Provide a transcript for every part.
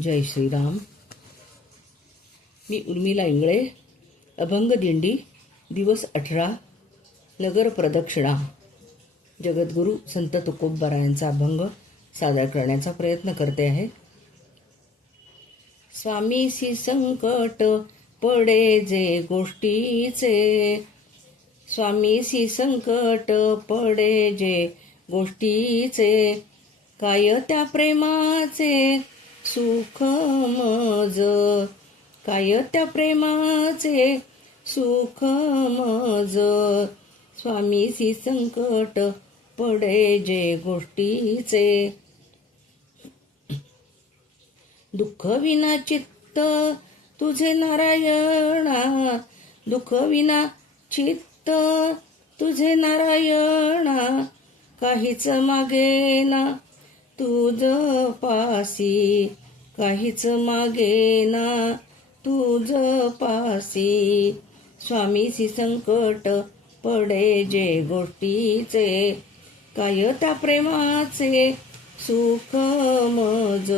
जय श्रीराम. मी उर्मिला इंगळे. अभंग दिंडी दिवस 18 नगर प्रदक्षिणा. जगद्गुरु संत तुकोबारायांचा अभंग सादर करण्याचा प्रयत्न करते आहे. स्वामीसी संकट पडे जे गोष्टीचे, स्वामीसी संकट पडे जे गोष्टीचे, काय त्या प्रेमाचे सुख मज, काय त्या प्रेमाचे सुख मज, स्वामीसी संकट पडे जे गोष्टीचे. दुःख विना चित्त तुझे नारायणा, दुःख विना चित्त तुझे नारायणा, काहीच मागेना तुझ पासी, काहीच मागेना तुझ पासी, स्वामीसी संकट पडे जे गोष्टीचे, काय त्या प्रेमाचे सुख मज.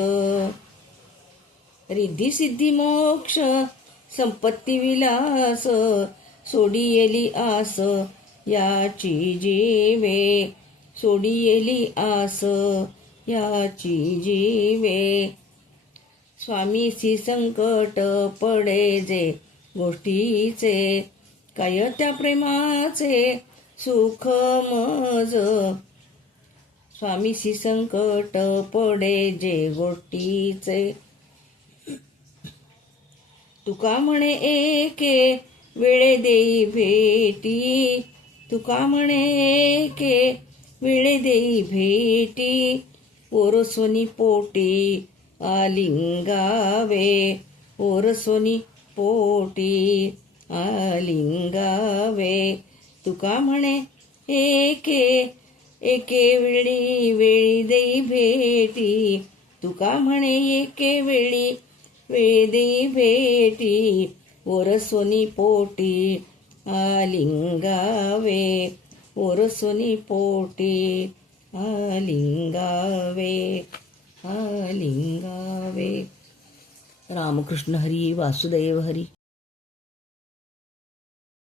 रिद्धी सिद्धी मोक्ष संपत्ती विलास, सोडी येली आस याची जीवे, सोडी येली आस याची जीवे, स्वामीसी संकट पडे जे गोष्टीचे, काय त्या प्रेमाचे सुख मज, स्वामीसी संकट पडे जे गोष्टीचे. तुका म्हणे एके वेळे देई भेटी, तुका म्हणे एके वेळे देई भेटी, ओरसोनी पोटी आलिंगावे, ओरसोनी पोटी आलिंगावे, तुका म्हणे एके वेळी देई भेटी, तुका म्हणे एके वेळी देई भेटी, ओरसोनी पोटी आलिंगावे, ओरसोनी पोटी आलिंगावे, आलिंगावे. रामकृष्ण हरी, वासुदेव हरी.